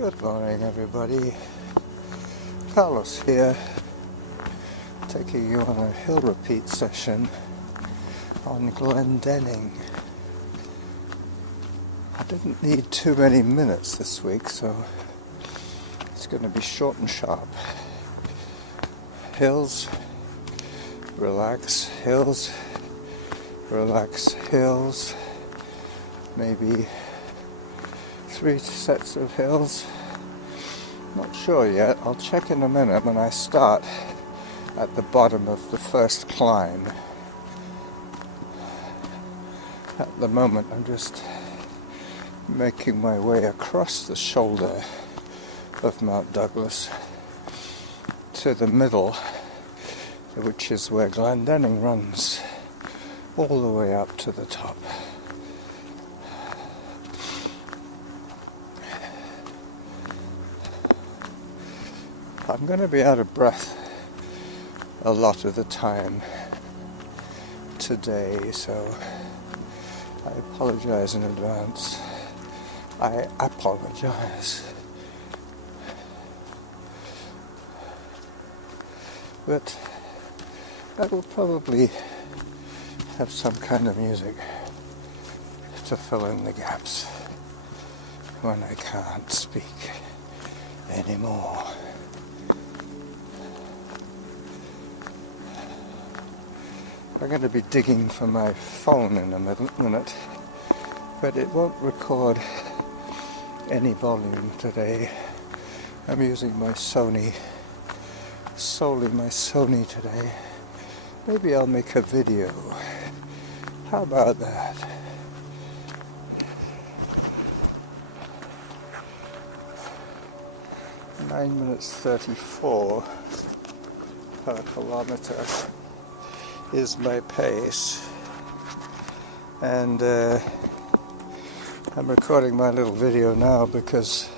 Good morning, everybody. Carlos here, taking you on a hill repeat session on Glen Denning. I didn't need too many minutes this week, so it's going to be short and sharp. Hills, relax, hills, relax, hills, maybe 3 sets of hills. Not sure yet. I'll check in a minute when I start at the bottom of the first climb. At the moment I'm just making my way across the shoulder of Mount Douglas to the middle, which is where Glen Denning runs all the way up to the top. I'm going to be out of breath a lot of the time today, so I apologize in advance. I apologize. But I will probably have some kind of music to fill in the gaps when I can't speak anymore. I'm going to be digging for my phone in a minute, but it won't record any volume today. I'm using my solely my Sony today. Maybe I'll make a video. How about that? (9:34 per kilometre is my pace, and I'm recording my little video now because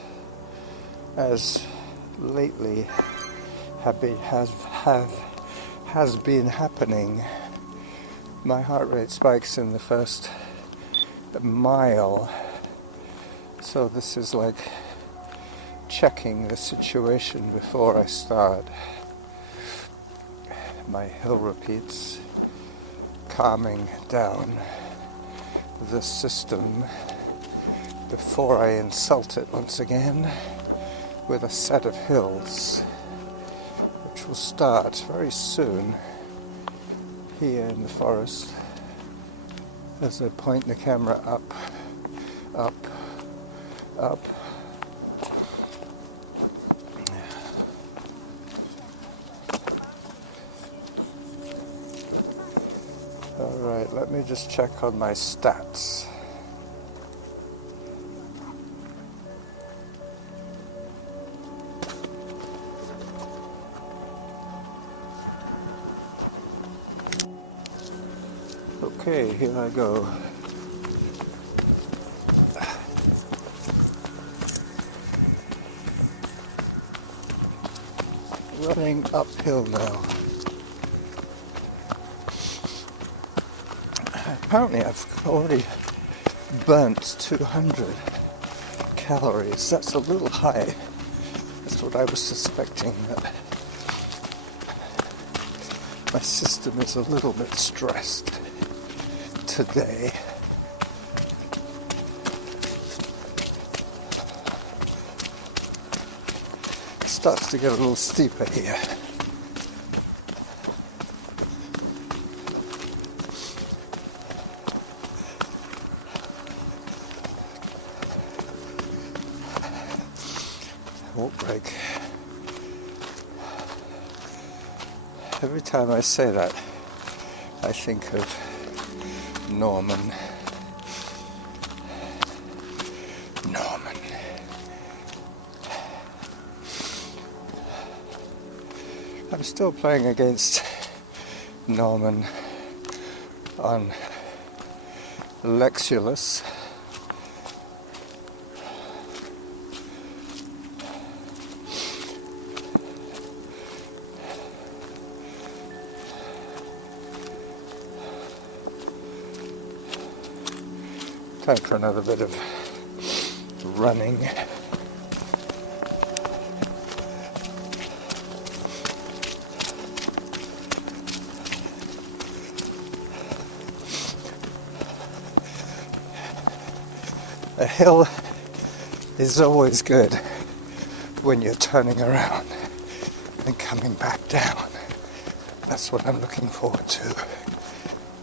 as lately has been happening, my heart rate spikes in the first mile, so this is like checking the situation before I start my hill repeats, calming down the system before I insult it once again with a set of hills, which will start very soon here in the forest as I point the camera up, up, up. Alright, let me just check on my stats. Okay, here I go. Running uphill now. Apparently I've already burnt 200 calories. That's a little high. That's what I was suspecting, that my system is a little bit stressed today. It starts to get a little steeper here. Won't break. Every time I say that, I think of Norman. I'm still playing against Norman on Lexulus. Time for another bit of running. A hill is always good when you're turning around and coming back down. That's what I'm looking forward to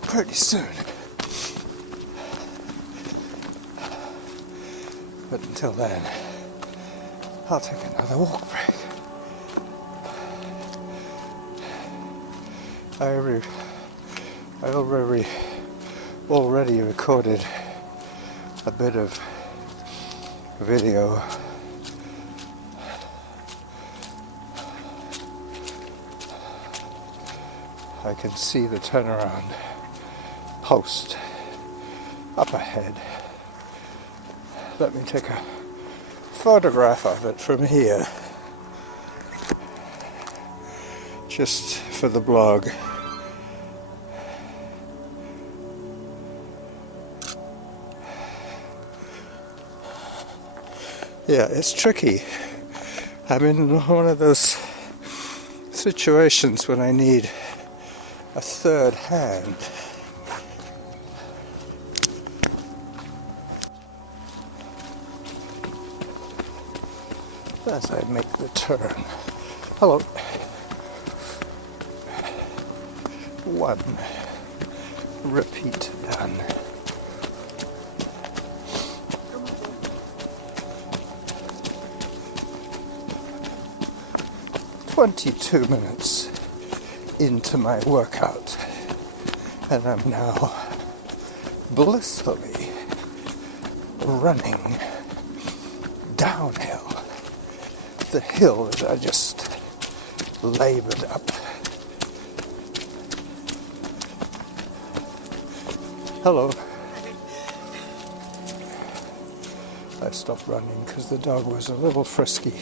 pretty soon. But until then, I'll take another walk break. I already recorded a bit of video I can see the turnaround post up ahead. Let me take a photograph of it from here, just for the blog. Yeah, it's tricky. I'm in one of those situations when I need a third hand. As I make the turn. Hello. One. Repeat done. "22 minutes into my workout, and I'm now blissfully running downhill the hill that I just labored up. Hello. I stopped running because the dog was a little frisky.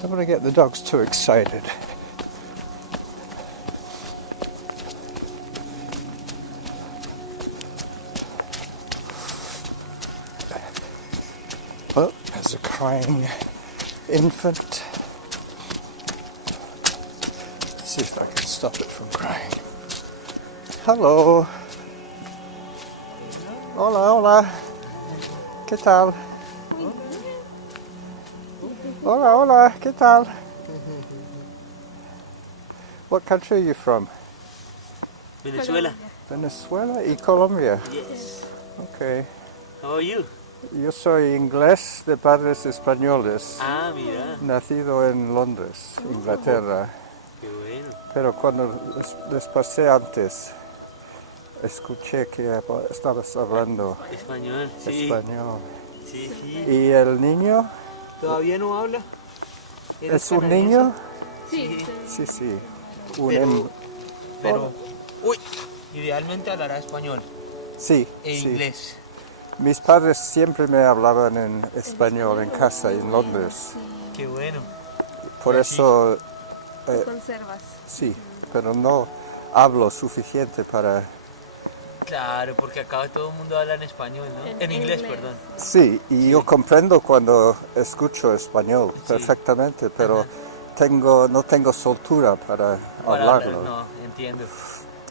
Don't want to get the dogs too excited. Oh, there's a crying infant. Let's see if I can stop it from crying. Hello. Hola, hola. ¿Qué tal? Hola, hola. ¿Qué tal? What country are you from? Venezuela. Venezuela y Colombia. Yes. Okay. How are you? Yo soy inglés de padres españoles, Ah, mira. nacido en Londres, Inglaterra. Qué bueno. Pero cuando les pasé antes, escuché que estabas hablando Español, sí. español. Sí, sí. ¿Y el niño? ¿Todavía no habla? ¿Es un niño? Sí. Sí, sí. Pero, uy, idealmente hablará español Sí, e sí. inglés. Mis padres siempre me hablaban en español en casa, en Londres. Qué bueno. Por eso, Conservas. sí, pero no hablo suficiente para... Claro, porque acá todo el mundo habla en español, ¿no? En inglés, perdón. Sí, y yo comprendo cuando escucho español Sí. perfectamente, pero Ajá. no tengo soltura para Para hablarlo. hablar, no, entiendo.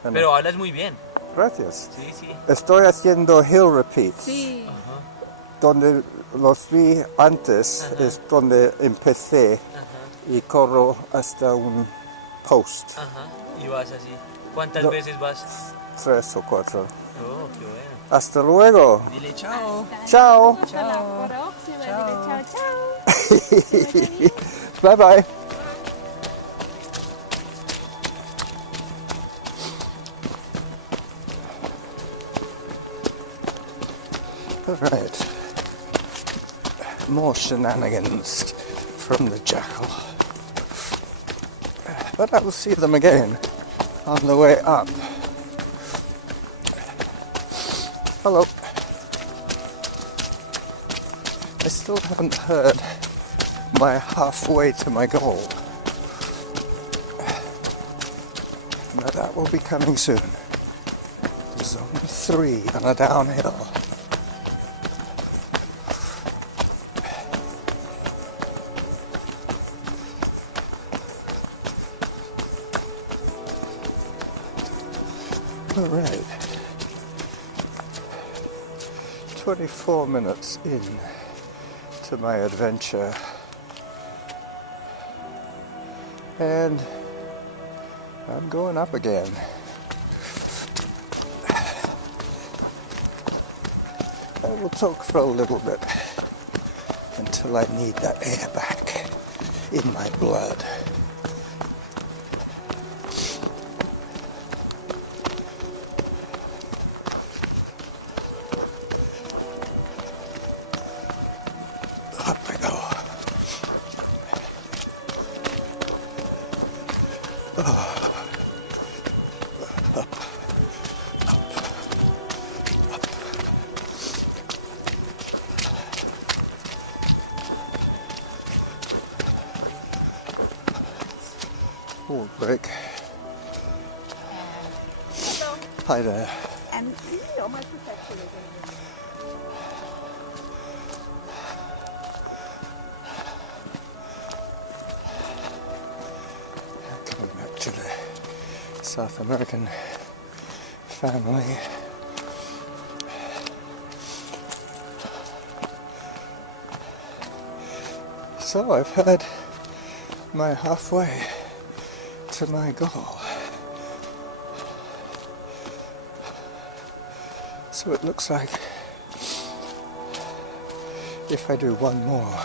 Bueno, Pero hablas muy bien. gracias. Sí, sí. Estoy haciendo hill repeats. Sí. Ajá, Donde los vi antes Ajá. es donde empecé ajá, y corro hasta un post. ajá. Y vas así. ¿Cuántas No. veces vas? 3 o 4. Oh, qué bueno. Hasta luego. Dile chao. Chao. Hasta la próxima. Dile chao, chao. Bye bye. Alright. More shenanigans from the Jackal. But I will see them again on the way up. Hello. I still haven't heard my halfway to my goal. But that will be coming soon. Zone 3 on a downhill. All right. 24 minutes in to my adventure, and I'm going up again. I will talk for a little bit until I need that air back in my blood. Up I go. Oh, break. Hello. Hi there. And all my protection is in this. Coming back to the South American family. So I've had my halfway to my goal. So it looks like if I do one more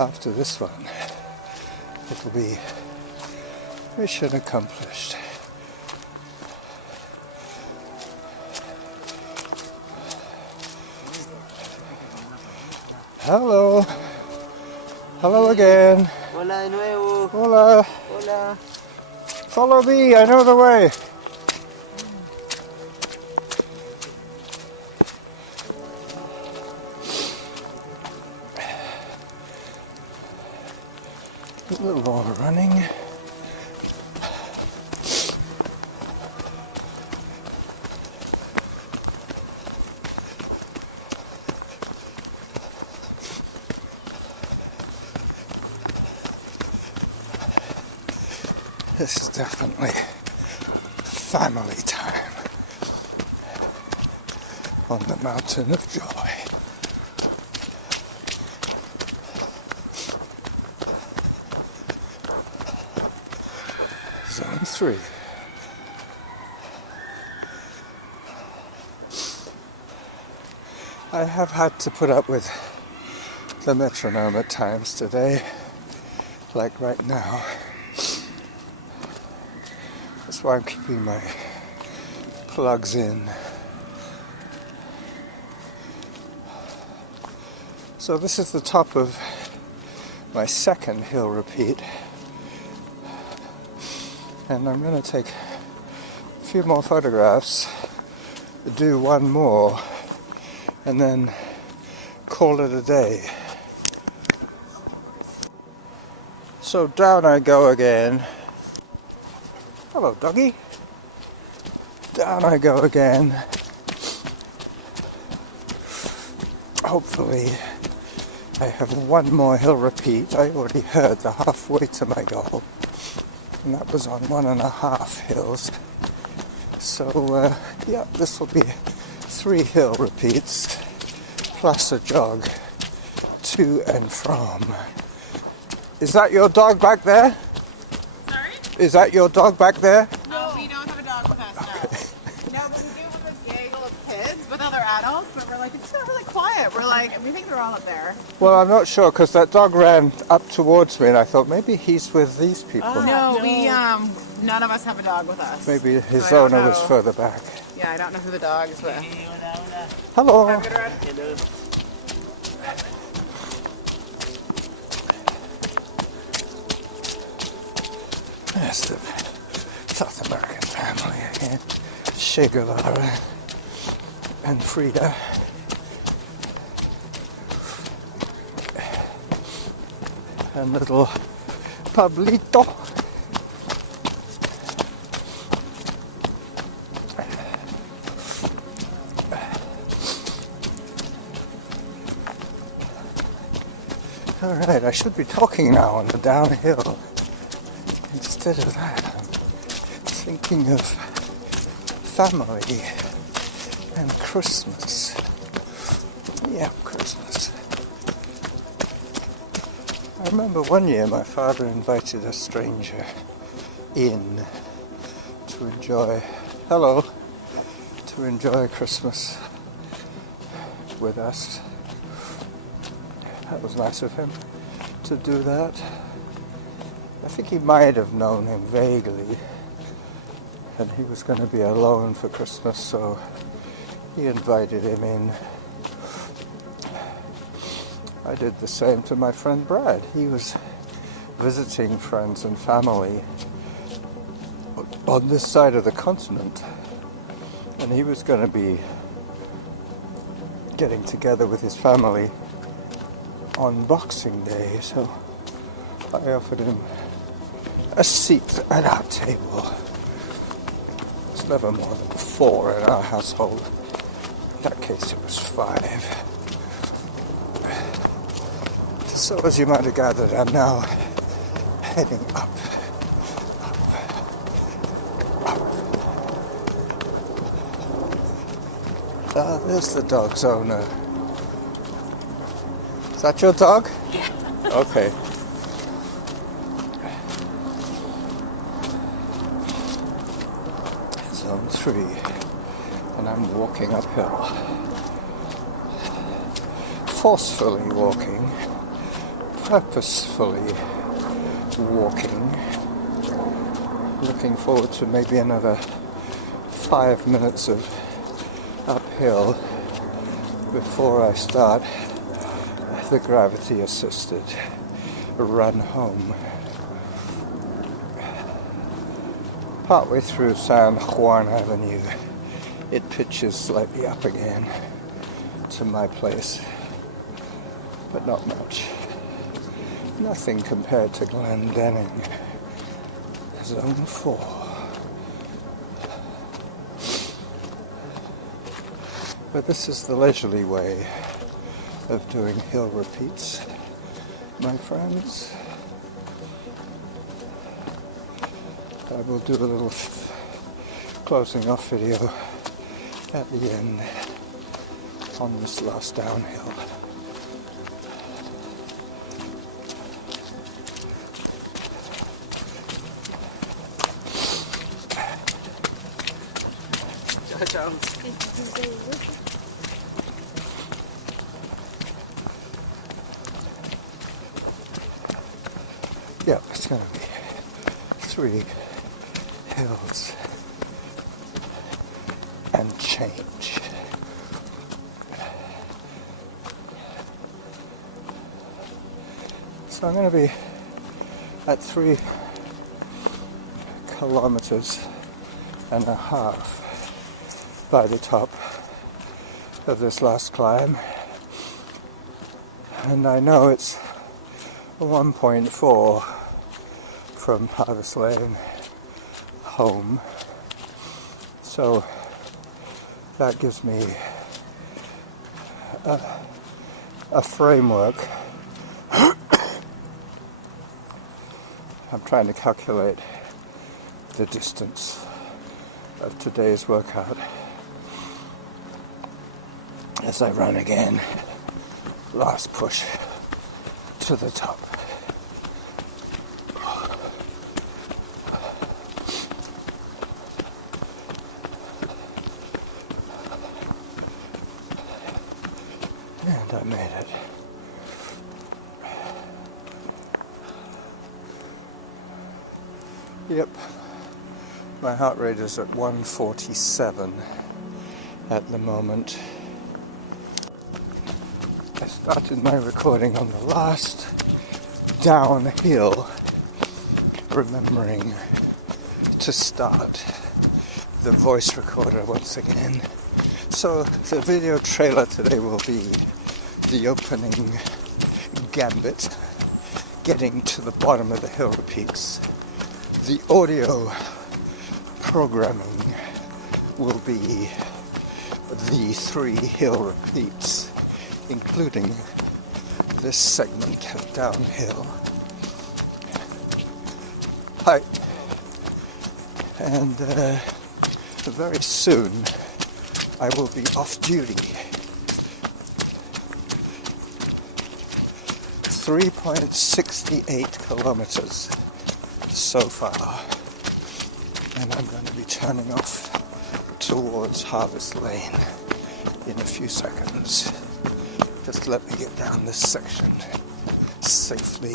after this one, it'll be mission accomplished. Hello. Hello again. Hola de nuevo. Hola. Hola. Follow me, I know the way. A little more running. This is definitely family time on the mountain of joy. Zone 3. I have had to put up with the metronome at times today, like right now. That's why I'm keeping my plugs in. So this is the top of my second hill repeat, and I'm going to take a few more photographs, do one more, and then call it a day. So down I go again. Hello, doggy. Down I go again. Hopefully I have one more hill repeat. I already heard the halfway to my goal, and that was on 1.5 hills. So yeah, this will be 3 hill repeats plus a jog to and from. Is that your dog back there? Sorry? Is that your dog back there? No, we don't have a dog with us, no. No, but we do have a gaggle of kids with other adults, but we're like, it's not really quiet. We're like, we think they're all up there. Well, I'm not sure, because that dog ran up towards me and I thought maybe he's with these people. No, we, none of us have a dog with us. Maybe his So I don't owner was know. further back. Yeah, I don't know who the dog is with. Hello. Have a good ride. Hello. There's the South American family again. Che Guevara and Frida. And little Pablito. Alright, I should be talking now on the downhill. Instead of that, I'm thinking of family and Christmas. Yeah, Christmas. I remember one year my father invited a stranger in to enjoy Christmas with us. That was nice of him to do that. I think he might have known him vaguely, and he was going to be alone for Christmas, so he invited him in. I did the same to my friend Brad. He was visiting friends and family on this side of the continent, and he was going to be getting together with his family on Boxing Day, so I offered him a seat at our table. It's never more than 4 in our household. In that case, it was 5. So as you might have gathered, I'm now heading up. There's the dog's owner. Is that your dog? Yeah. Okay. Zone 3. And I'm walking uphill. Forcefully walking. Purposefully walking. Looking forward to maybe another 5 minutes of uphill before I start the gravity-assisted run home. Partway through San Juan Avenue, it pitches slightly up again to my place, but not much. Nothing compared to Glen Denning, Zone 4. But this is the leisurely way of doing hill repeats, my friends. I will do a little closing off video at the end on this last downhill. Ciao. Yeah, it's going to be 3 hills and change. So I'm going to be at 3 kilometres and a half by the top of this last climb, and I know it's 1.4 from Harvest Lane home, so that gives me a framework. I'm trying to calculate the distance of today's workout as I run again. Last push to the top. And I made it. Yep. My heart rate is at 147 at the moment. I started my recording on the last downhill, remembering to start the voice recorder once again. So the video trailer today will be the opening gambit, getting to the bottom of the hill repeats. The audio programming will be the 3 hill repeats, including this segment of downhill. Hi. And very soon I will be off duty 3.68 kilometres so far, and I'm going to be turning off towards Harvest Lane in a few seconds. Just let me get down this section safely.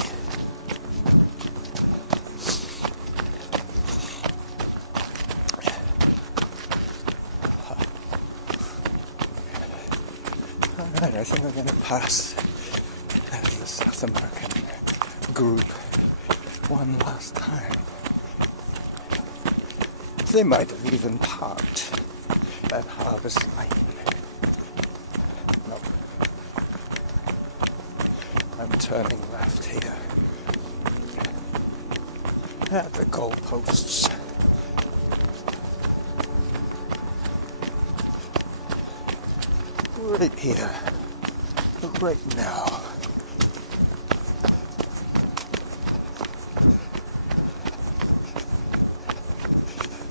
Alright, I think I'm going to pass the South American group one last time. They might have even parked at Harvest Lane. No. I'm turning left here at the goalposts. Right here, right now.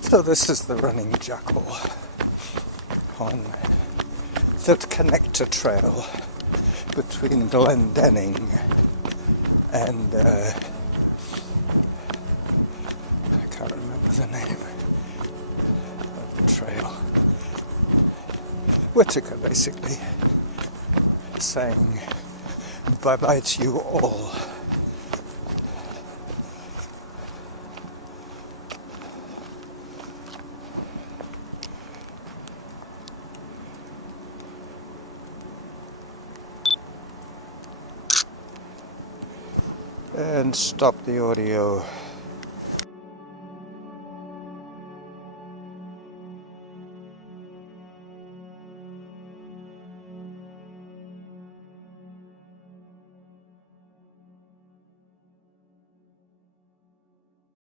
So this is the running Jackal on the connector trail between Glen Denning and I can't remember the name of the trail. Whitaker, basically, saying bye-bye to you all. And stop the audio.